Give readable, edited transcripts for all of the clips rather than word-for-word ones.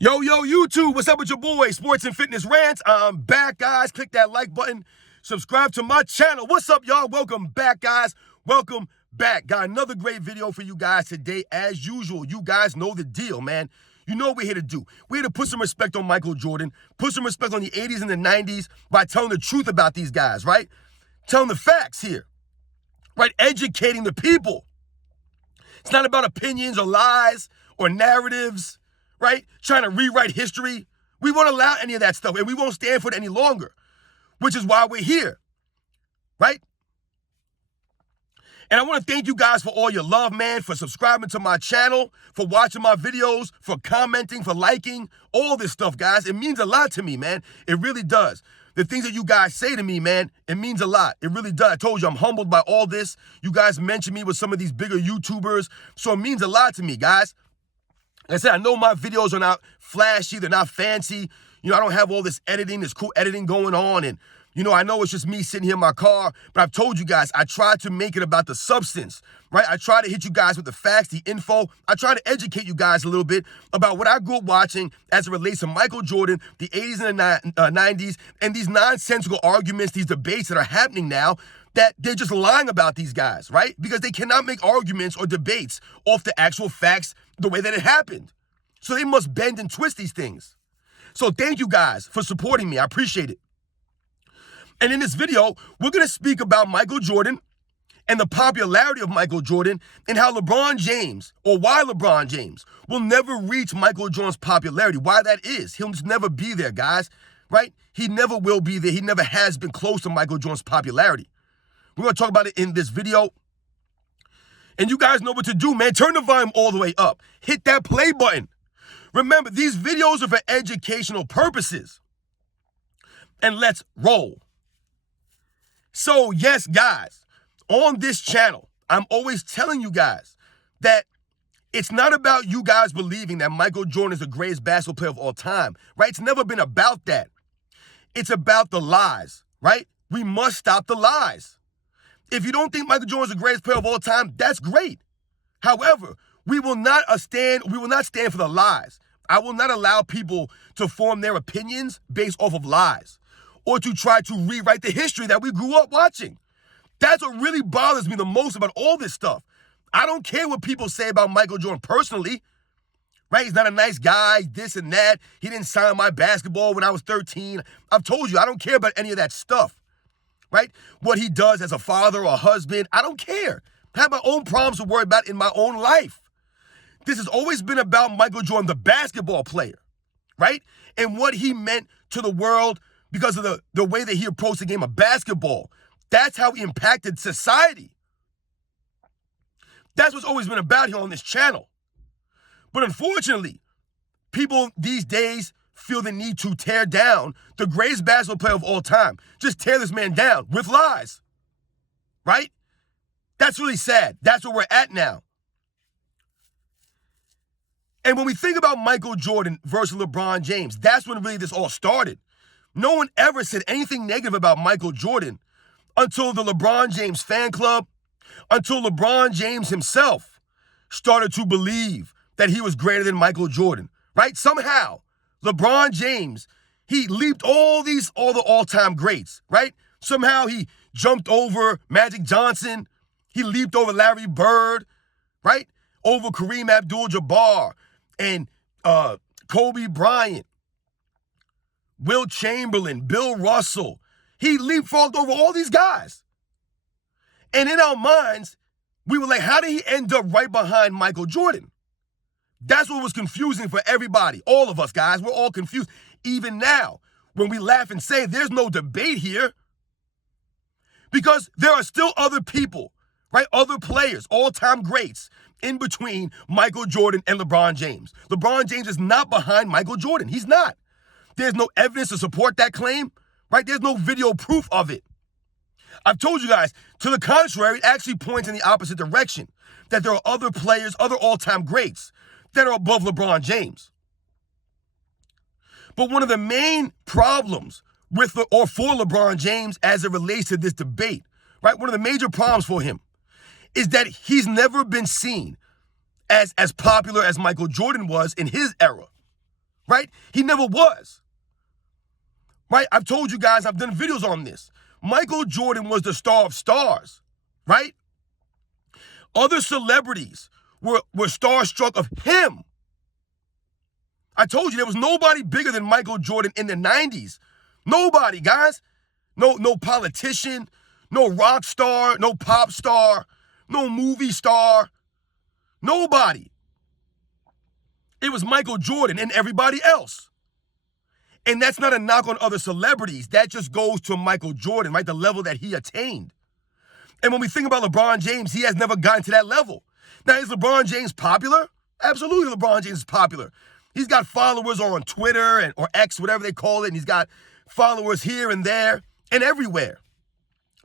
Yo, YouTube, what's up with your boy, Sports and Fitness Rants? I'm back, guys. Click that like button. Subscribe to my channel. What's up, y'all? Welcome back, guys. Welcome back. Got another great video for you guys today. As usual, you guys know the deal, man. You know what we're here to do. We're here to put some respect on Michael Jordan, put some respect on the 80s and the 90s by telling the truth about these guys, right? Telling the facts here, right? Educating the people. It's not about opinions or lies or narratives, right? Trying to rewrite history. We won't allow any of that stuff, and we won't stand for it any longer, which is why we're here, right? And I want to thank you guys for all your love, man, for subscribing to my channel, for watching my videos, for commenting, for liking, all this stuff, guys. It means a lot to me, man. It really does. The things that you guys say to me, man, it means a lot. It really does. I told you, I'm humbled by all this. You guys mentioned me with some of these bigger YouTubers, so it means a lot to me, guys. Like I said, I know my videos are not flashy. They're not fancy. You know, I don't have all this editing, this cool editing going on. And, you know, I know it's just me sitting here in my car. But I've told you guys, I try to make it about the substance, right? I try to hit you guys with the facts, the info. I try to educate you guys a little bit about what I grew up watching as it relates to Michael Jordan, the 80s and the 90s, and these nonsensical arguments, these debates that are happening now, that they're just lying about these guys, right? Because they cannot make arguments or debates off the actual facts the way that it happened. So they must bend and twist these things. So thank you guys for supporting me. I appreciate it. And in this video, we're going to speak about Michael Jordan and the popularity of Michael Jordan and how LeBron James, or why LeBron James, will never reach Michael Jordan's popularity. Why that is. He'll just never be there, guys, right? He never will be there. He never has been close to Michael Jordan's popularity. We're going to talk about it in this video. And you guys know what to do, man. Turn the volume all the way up. Hit that play button. Remember, these videos are for educational purposes. And let's roll. So, yes, guys, on this channel, I'm always telling you guys that it's not about you guys believing that Michael Jordan is the greatest basketball player of all time, right? It's never been about that. It's about the lies, right? We must stop the lies. If you don't think Michael Jordan is the greatest player of all time, that's great. However, we will not stand for the lies. I will not allow people to form their opinions based off of lies or to try to rewrite the history that we grew up watching. That's what really bothers me the most about all this stuff. I don't care what people say about Michael Jordan personally, right? He's not a nice guy, this and that. He didn't sign my basketball when I was 13. I've told you, I don't care about any of that stuff. Right? What he does as a father or a husband, I don't care. I have my own problems to worry about in my own life. This has always been about Michael Jordan, the basketball player, right? And what he meant to the world because of the way that he approached the game of basketball. That's how he impacted society. That's what's always been about here on this channel. But unfortunately, people these days feel the need to tear down the greatest basketball player of all time. Just tear this man down with lies, right? That's really sad. That's where we're at now. And when we think about Michael Jordan versus LeBron James, that's when really this all started. No one ever said anything negative about Michael Jordan until the LeBron James fan club, until LeBron James himself started to believe that he was greater than Michael Jordan, right? Somehow, LeBron James, he leaped all the all-time greats, right? Somehow he jumped over Magic Johnson. He leaped over Larry Bird, right? Over Kareem Abdul-Jabbar and Kobe Bryant, Wilt Chamberlain, Bill Russell. He leapfrogged over all these guys. And in our minds, we were like, how did he end up right behind Michael Jordan? That's what was confusing for everybody. All of us, guys, we're all confused. Even now, when we laugh and say there's no debate here, because there are still other people, right? Other players, all-time greats in between Michael Jordan and LeBron James. LeBron James is not behind Michael Jordan. He's not. There's no evidence to support that claim, right? There's no video proof of it. I've told you guys, to the contrary, it actually points in the opposite direction, that there are other players, other all-time greats that are above LeBron James. But one of the main problems for LeBron James as it relates to this debate, right? One of the major problems for him is that he's never been seen as popular as Michael Jordan was in his era. right? He never was, right? I've told you guys, I've done videos on this. Michael Jordan was the star of stars, right? Other celebrities were starstruck of him. I told you there was nobody bigger than Michael Jordan in the 90s. Nobody, guys. No politician, no rock star, no pop star, no movie star. Nobody. It was Michael Jordan and everybody else. And that's not a knock on other celebrities. That just goes to Michael Jordan, right? The level that he attained. And when we think about LeBron James, he has never gotten to that level. Now, is LeBron James popular? Absolutely, LeBron James is popular. He's got followers on Twitter or X, whatever they call it, and he's got followers here and there and everywhere.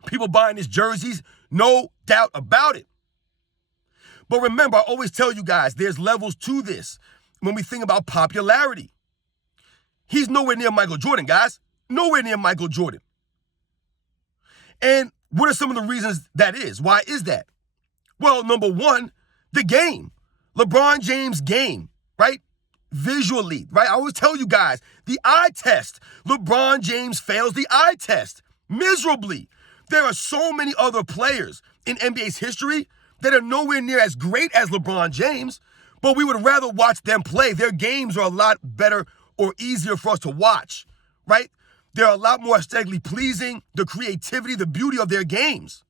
People buying his jerseys, no doubt about it. But remember, I always tell you guys, there's levels to this when we think about popularity. He's nowhere near Michael Jordan, guys. Nowhere near Michael Jordan. And what are some of the reasons that is? Why is that? Well, number one, the game. LeBron James' game, right? Visually, right? I always tell you guys, the eye test. LeBron James fails the eye test miserably. There are so many other players in NBA's history that are nowhere near as great as LeBron James, but we would rather watch them play. Their games are a lot better or easier for us to watch, right? They're a lot more aesthetically pleasing, the creativity, the beauty of their games.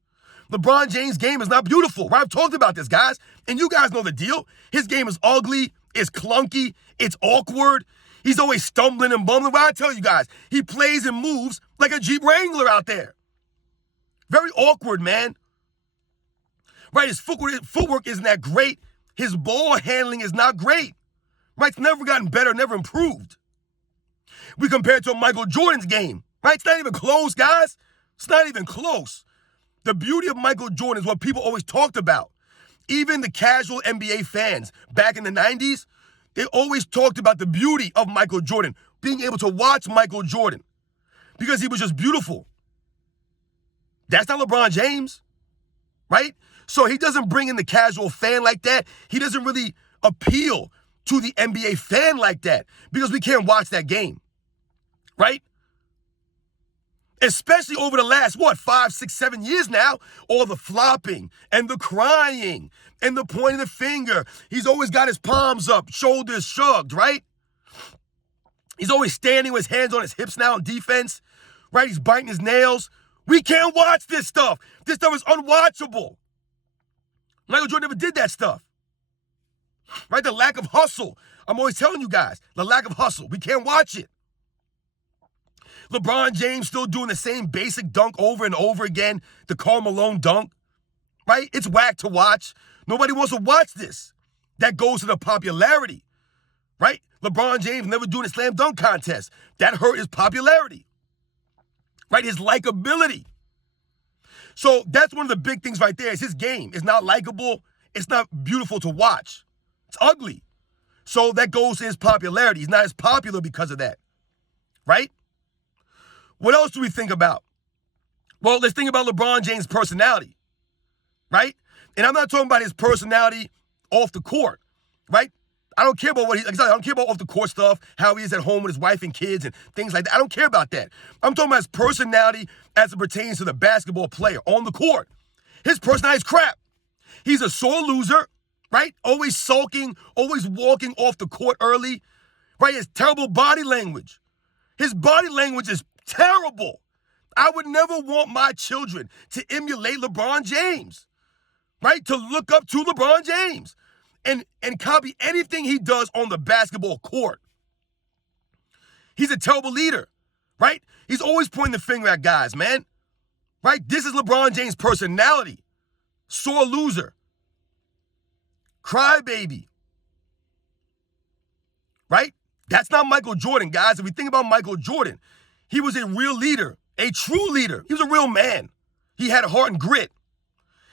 LeBron James' game is not beautiful, right? I've talked about this, guys, and you guys know the deal. His game is ugly, it's clunky, it's awkward. He's always stumbling and bumbling. Well, I tell you guys, he plays and moves like a Jeep Wrangler out there. Very awkward, man. Right, his footwork isn't that great. His ball handling is not great. Right, it's never gotten better, never improved. We compare it to Michael Jordan's game. Right, it's not even close, guys. It's not even close. The beauty of Michael Jordan is what people always talked about. Even the casual NBA fans back in the 90s, they always talked about the beauty of Michael Jordan, being able to watch Michael Jordan because he was just beautiful. That's not LeBron James, right? So he doesn't bring in the casual fan like that. He doesn't really appeal to the NBA fan like that because we can't watch that game, right? Especially over the last, 5, 6, 7 years now, all the flopping and the crying and the pointing the finger. He's always got his palms up, shoulders shrugged, right? He's always standing with his hands on his hips now on defense, right? He's biting his nails. We can't watch this stuff. This stuff is unwatchable. Michael Jordan never did that stuff, right? The lack of hustle. I'm always telling you guys, the lack of hustle. We can't watch it. LeBron James still doing the same basic dunk over and over again, the Karl Malone dunk, right? It's whack to watch. Nobody wants to watch this. That goes to the popularity, right? LeBron James never doing a slam dunk contest. That hurt his popularity, right? His likability. So that's one of the big things right there is his game. It's not likable. It's not beautiful to watch. It's ugly. So that goes to his popularity. He's not as popular because of that, right? What else do we think about? Well, let's think about LeBron James' personality, right? And I'm not talking about his personality off the court, right? I don't care about I don't care about off the court stuff, how he is at home with his wife and kids and things like that. I don't care about that. I'm talking about his personality as it pertains to the basketball player on the court. His personality is crap. He's a sore loser, right? Always sulking, always walking off the court early, right? He has terrible body language. His body language is terrible. I would never want my children to emulate LeBron James, right? To look up to LeBron James and copy anything he does on the basketball court. He's a terrible leader, right? He's always pointing the finger at guys, man, right? This is LeBron James' personality. Sore loser. Crybaby. Right? That's not Michael Jordan, guys. If we think about Michael Jordan, he was a real leader, a true leader. He was a real man. He had heart and grit.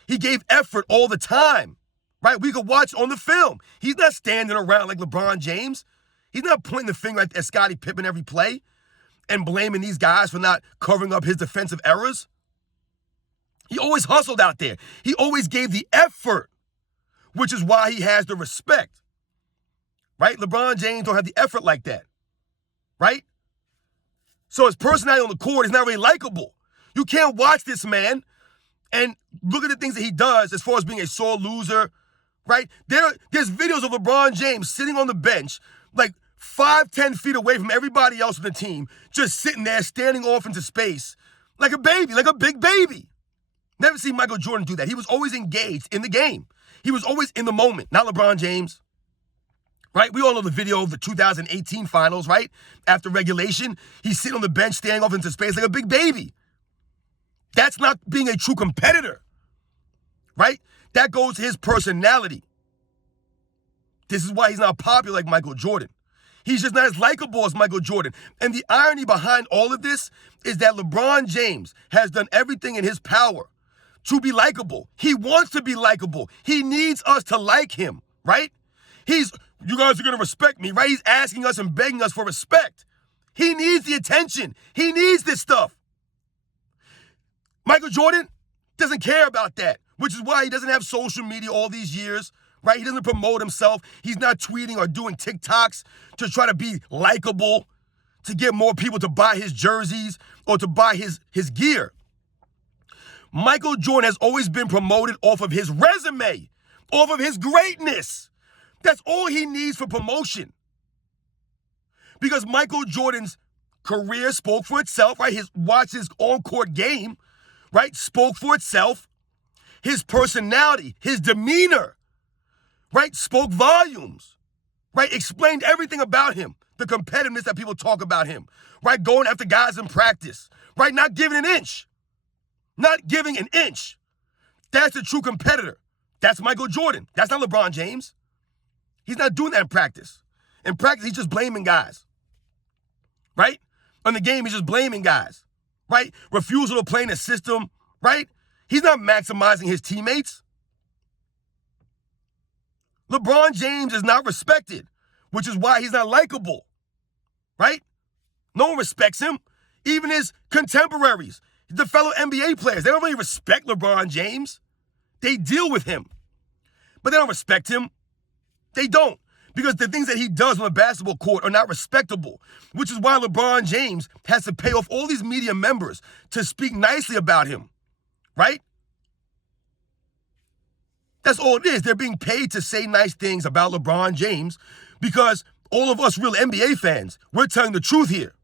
He gave effort all the time, right? We could watch on the film. He's not standing around like LeBron James. He's not pointing the finger at Scottie Pippen every play and blaming these guys for not covering up his defensive errors. He always hustled out there. He always gave the effort, which is why he has the respect, right? LeBron James don't have the effort like that. right? So his personality on the court is not really likable. You can't watch this man and look at the things that he does as far as being a sore loser, right? There's videos of LeBron James sitting on the bench, like 5-10 feet away from everybody else on the team, just sitting there, standing off into space, like a baby, like a big baby. Never seen Michael Jordan do that. He was always engaged in the game. He was always in the moment, not LeBron James, right? We all know the video of the 2018 finals, right? After regulation, he's sitting on the bench, standing off into space like a big baby. That's not being a true competitor, right? That goes to his personality. This is why he's not popular like Michael Jordan. He's just not as likable as Michael Jordan. And the irony behind all of this is that LeBron James has done everything in his power to be likable. He wants to be likable. He needs us to like him, right? You guys are going to respect me, right? He's asking us and begging us for respect. He needs the attention. He needs this stuff. Michael Jordan doesn't care about that, which is why he doesn't have social media all these years, right? He doesn't promote himself. He's not tweeting or doing TikToks to try to be likable, to get more people to buy his jerseys or to buy his gear. Michael Jordan has always been promoted off of his resume, off of his greatness. That's all he needs for promotion. Because Michael Jordan's career spoke for itself, right? Watch his on-court game, right? Spoke for itself. His personality, his demeanor, right? Spoke volumes, right? Explained everything about him. The competitiveness that people talk about him, right? Going after guys in practice, right? Not giving an inch. Not giving an inch. That's a true competitor. That's Michael Jordan. That's not LeBron James. He's not doing that in practice. In practice, he's just blaming guys, right? On the game, he's just blaming guys, right? Refusal to play in the system, right? He's not maximizing his teammates. LeBron James is not respected, which is why he's not likable, right? No one respects him. Even his contemporaries, the fellow NBA players, they don't really respect LeBron James. They deal with him, but they don't respect him. They don't, because the things that he does on the basketball court are not respectable, which is why LeBron James has to pay off all these media members to speak nicely about him, right? That's all it is. They're being paid to say nice things about LeBron James because all of us real NBA fans, we're telling the truth here.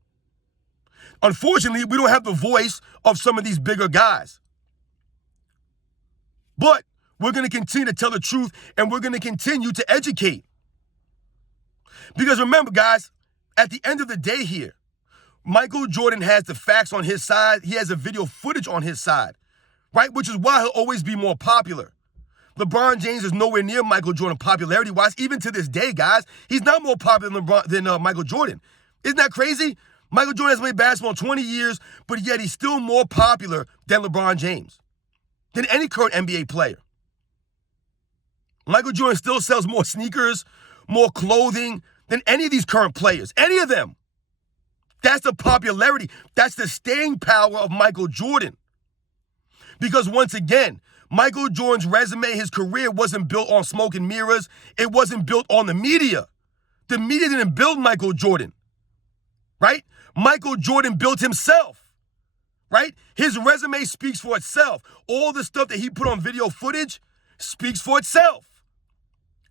Unfortunately, we don't have the voice of some of these bigger guys. But we're going to continue to tell the truth, and we're going to continue to educate. Because remember, guys, at the end of the day here, Michael Jordan has the facts on his side. He has the video footage on his side, right? Which is why he'll always be more popular. LeBron James is nowhere near Michael Jordan popularity-wise. Even to this day, guys, he's not more popular than Michael Jordan. Isn't that crazy? Michael Jordan has played basketball 20 years, but yet he's still more popular than LeBron James, than any current NBA player. Michael Jordan still sells more sneakers, more clothing than any of these current players, any of them. That's the popularity. That's the staying power of Michael Jordan. Because once again, Michael Jordan's resume, his career wasn't built on smoke and mirrors. It wasn't built on the media. The media didn't build Michael Jordan, right? Michael Jordan built himself, right? His resume speaks for itself. All the stuff that he put on video footage speaks for itself.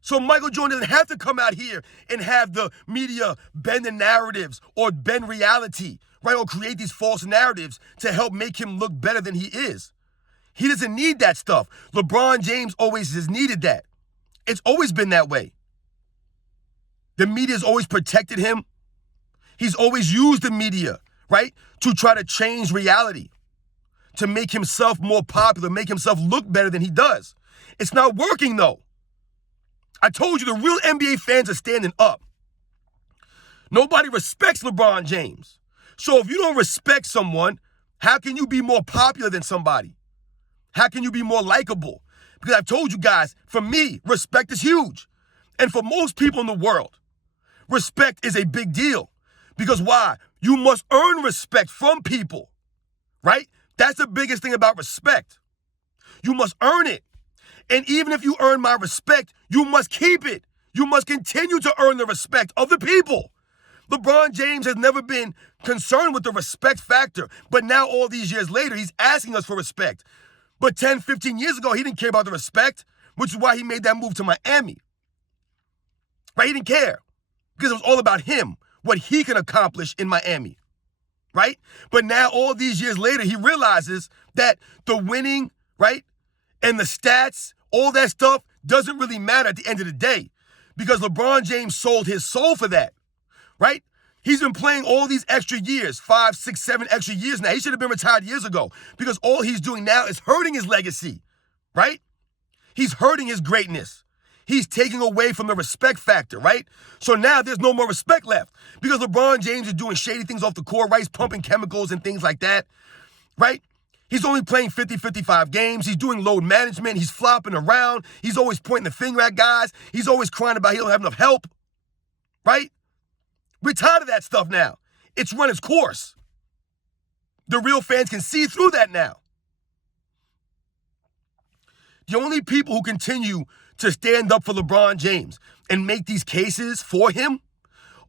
So Michael Jordan doesn't have to come out here and have the media bend the narratives or bend reality, right? Or create these false narratives to help make him look better than he is. He doesn't need that stuff. LeBron James always has needed that. It's always been that way. The media's always protected him. He's always used the media, right, to try to change reality, to make himself more popular, make himself look better than he does. It's not working, though. I told you the real NBA fans are standing up. Nobody respects LeBron James. So if you don't respect someone, how can you be more popular than somebody? How can you be more likable? Because I've told you guys, for me, respect is huge. And for most people in the world, respect is a big deal. Because why? You must earn respect from people, right? That's the biggest thing about respect. You must earn it. And even if you earn my respect, you must keep it. You must continue to earn the respect of the people. LeBron James has never been concerned with the respect factor, but now all these years later, he's asking us for respect. But 10, 15 years ago, he didn't care about the respect, which is why he made that move to Miami. Right? He didn't care because it was all about him, what he can accomplish in Miami. Right? But now all these years later, he realizes that the winning, right, and the stats, all that stuff doesn't really matter at the end of the day because LeBron James sold his soul for that. Right? He's been playing all these extra years, 5, 6, 7 extra years now. He should have been retired years ago because all he's doing now is hurting his legacy, right? He's hurting his greatness. He's taking away from the respect factor, right? So now there's no more respect left because LeBron James is doing shady things off the court, right? He's pumping chemicals and things like that, right? He's only playing 50, 55 games. He's doing load management. He's flopping around. He's always pointing the finger at guys. He's always crying about he don't have enough help, right? We're tired of that stuff now. It's run its course. The real fans can see through that now. The only people who continue to stand up for LeBron James and make these cases for him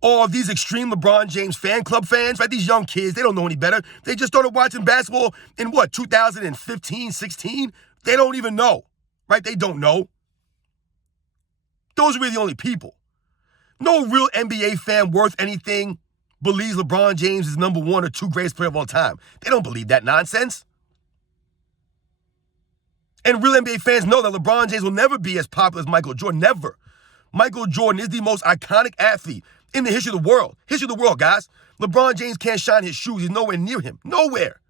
are these extreme LeBron James fan club fans, right? These young kids, they don't know any better. They just started watching basketball in 2015, 16? They don't even know, right? They don't know. Those are really the only people. No real NBA fan worth anything believes LeBron James is number 1 or 2 greatest player of all time. They don't believe that nonsense. And real NBA fans know that LeBron James will never be as popular as Michael Jordan. Never. Michael Jordan is the most iconic athlete in the history of the world. History of the world, guys. LeBron James can't shine his shoes. He's nowhere near him. Nowhere.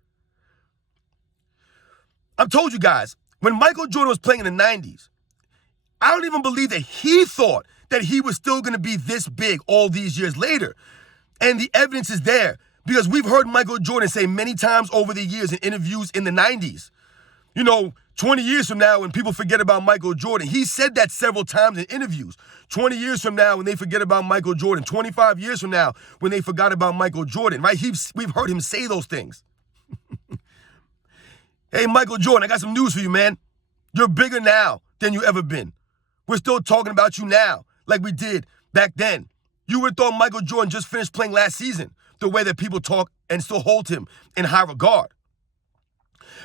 I've told you guys, when Michael Jordan was playing in the 90s, I don't even believe that he thought that he was still going to be this big all these years later. And the evidence is there because we've heard Michael Jordan say many times over the years in interviews in the 90s, 20 years from now when people forget about Michael Jordan, he said that several times in interviews. 20 years from now when they forget about Michael Jordan, 25 years from now when they forgot about Michael Jordan, right? We've heard him say those things. Hey, Michael Jordan, I got some news for you, man. You're bigger now than you ever been. We're still talking about you now like we did back then. You would have thought Michael Jordan just finished playing last season, the way that people talk and still hold him in high regard.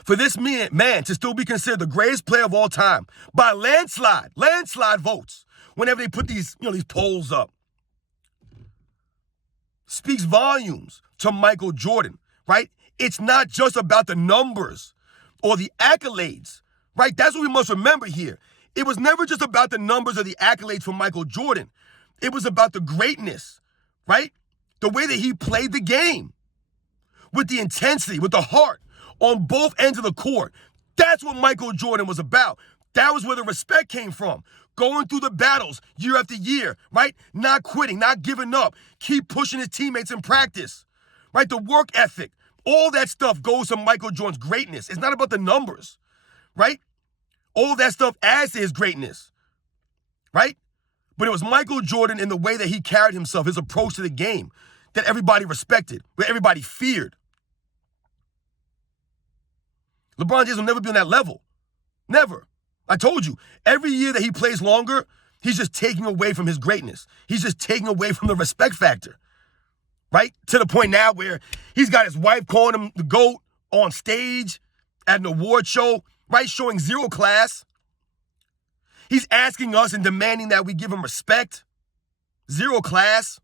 For this man to still be considered the greatest player of all time by landslide votes, whenever they put these polls up, speaks volumes to Michael Jordan, right? It's not just about the numbers or the accolades, right? That's what we must remember here. It was never just about the numbers or the accolades for Michael Jordan. It was about the greatness, right? The way that he played the game with the intensity, with the heart on both ends of the court. That's what Michael Jordan was about. That was where the respect came from. Going through the battles year after year, right? Not quitting, not giving up. Keep pushing his teammates in practice, right? The work ethic. All that stuff goes to Michael Jordan's greatness. It's not about the numbers, right? All that stuff adds to his greatness, right? But it was Michael Jordan in the way that he carried himself, his approach to the game, that everybody respected, that everybody feared. LeBron James will never be on that level. Never. I told you, every year that he plays longer, he's just taking away from his greatness. He's just taking away from the respect factor, right? To the point now where he's got his wife calling him the GOAT on stage at an award show, right? Showing zero class. He's asking us and demanding that we give him respect. Zero class.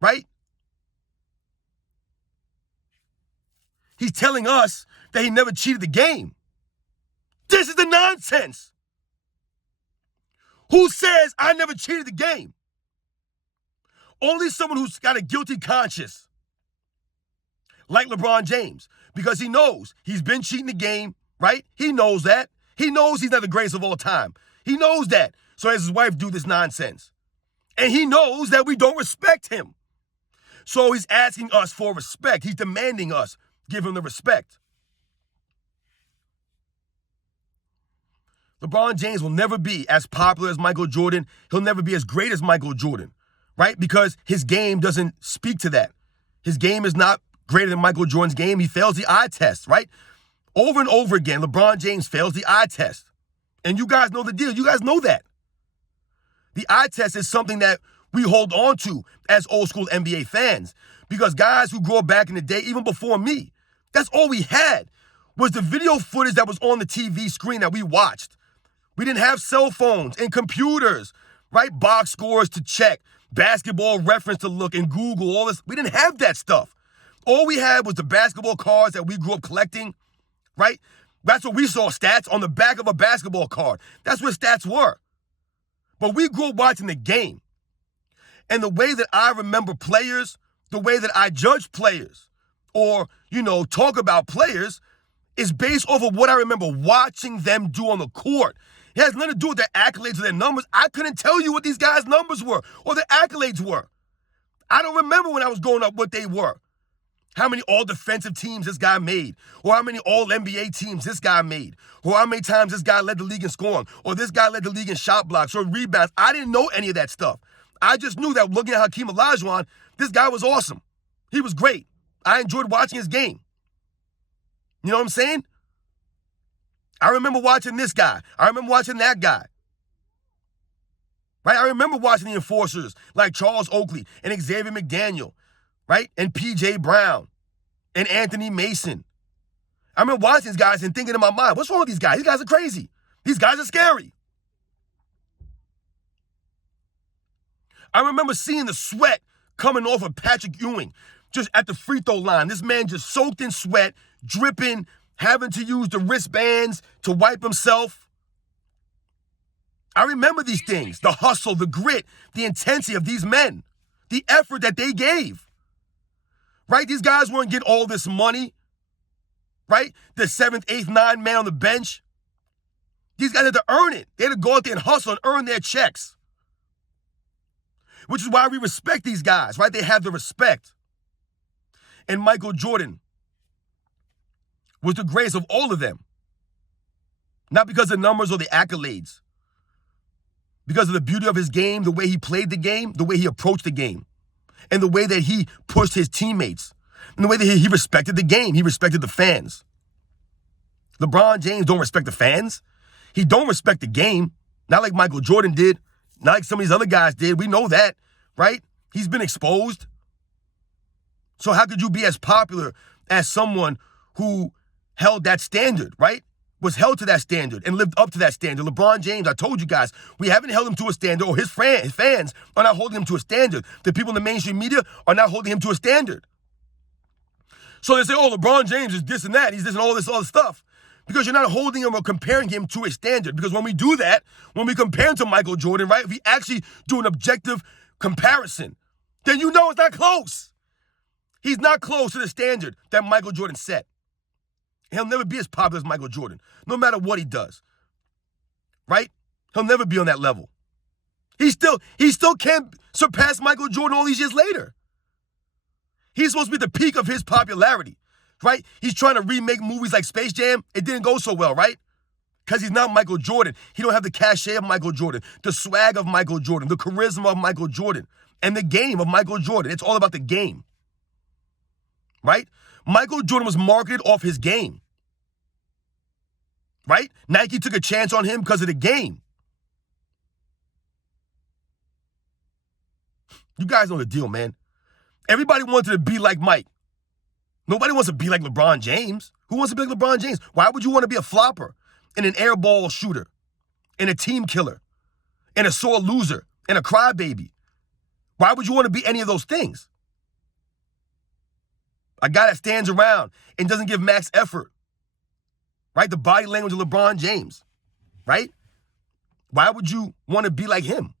Right? He's telling us that he never cheated the game. This is the nonsense. Who says I never cheated the game? Only someone who's got a guilty conscience, like LeBron James, because he knows he's been cheating the game, right? He knows that. He knows he's not the greatest of all time. He knows that. So as his wife do this nonsense. And he knows that we don't respect him. So he's asking us for respect. He's demanding us give him the respect. LeBron James will never be as popular as Michael Jordan. He'll never be as great as Michael Jordan, right? Because his game doesn't speak to that. His game is not greater than Michael Jordan's game. He fails the eye test, right? Over and over again, LeBron James fails the eye test. And you guys know the deal. You guys know that. The eye test is something that we hold on to as old school NBA fans. Because guys who grew up back in the day, even before me, that's all we had was the video footage that was on the TV screen that we watched. We didn't have cell phones and computers, right? Box scores to check, basketball reference to look, and Google, all this. We didn't have that stuff. All we had was the basketball cards that we grew up collecting, right? That's what we saw, stats on the back of a basketball card. That's what stats were. But we grew up watching the game. And the way that I remember players, the way that I judge players, or, talk about players, is based off of what I remember watching them do on the court. It has nothing to do with their accolades or their numbers. I couldn't tell you what these guys' numbers were or their accolades were. I don't remember when I was growing up what they were. How many all-defensive teams this guy made, or how many all-NBA teams this guy made, or how many times this guy led the league in scoring, or this guy led the league in shot blocks or rebounds. I didn't know any of that stuff. I just knew that looking at Hakeem Olajuwon, this guy was awesome. He was great. I enjoyed watching his game. You know what I'm saying? I remember watching this guy. I remember watching that guy. Right? I remember watching the enforcers like Charles Oakley and Xavier McDaniel, right? And P.J. Brown and Anthony Mason. I remember watching these guys and thinking in my mind, what's wrong with these guys? These guys are crazy. These guys are scary. I remember seeing the sweat coming off of Patrick Ewing just at the free throw line. This man just soaked in sweat, dripping, having to use the wristbands to wipe himself. I remember these things, the hustle, the grit, the intensity of these men, the effort that they gave, right? These guys weren't getting all this money, right? The 7th, 8th, 9th man on the bench. These guys had to earn it. They had to go out there and hustle and earn their checks, which is why we respect these guys, right? They have the respect. And Michael Jordan was the greatest of all of them. Not because of the numbers or the accolades. Because of the beauty of his game, the way he played the game, the way he approached the game, and the way that he pushed his teammates, and the way that he respected the game. He respected the fans. LeBron James don't respect the fans. He don't respect the game. Not like Michael Jordan did. Not like some of these other guys did. We know that, right? He's been exposed. So how could you be as popular as someone who held that standard, right? Was held to that standard and lived up to that standard. LeBron James, I told you guys, we haven't held him to a standard, or his fans are not holding him to a standard. The people in the mainstream media are not holding him to a standard. So they say, oh, LeBron James is this and that. He's this and all this other stuff. Because you're not holding him or comparing him to a standard. Because when we do that, when we compare him to Michael Jordan, right? If we actually do an objective comparison, then you know it's not close. He's not close to the standard that Michael Jordan set. He'll never be as popular as Michael Jordan, no matter what he does, right? He'll never be on that level. He still can't surpass Michael Jordan all these years later. He's supposed to be the peak of his popularity, right? He's trying to remake movies like Space Jam. It didn't go so well, right? Because he's not Michael Jordan. He don't have the cachet of Michael Jordan, the swag of Michael Jordan, the charisma of Michael Jordan, and the game of Michael Jordan. It's all about the game, right? Michael Jordan was marketed off his game, right? Nike took a chance on him because of the game. You guys know the deal, man. Everybody wanted to be like Mike. Nobody wants to be like LeBron James. Who wants to be like LeBron James? Why would you want to be a flopper and an air ball shooter and a team killer and a sore loser and a crybaby? Why would you want to be any of those things? A guy that stands around and doesn't give max effort, right? The body language of LeBron James, right? Why would you want to be like him?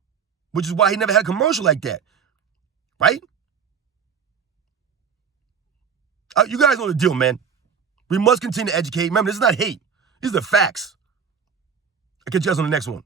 Which is why he never had a commercial like that, right? You guys know the deal, man. We must continue to educate. Remember, this is not hate. These are the facts. I'll catch you guys on the next one.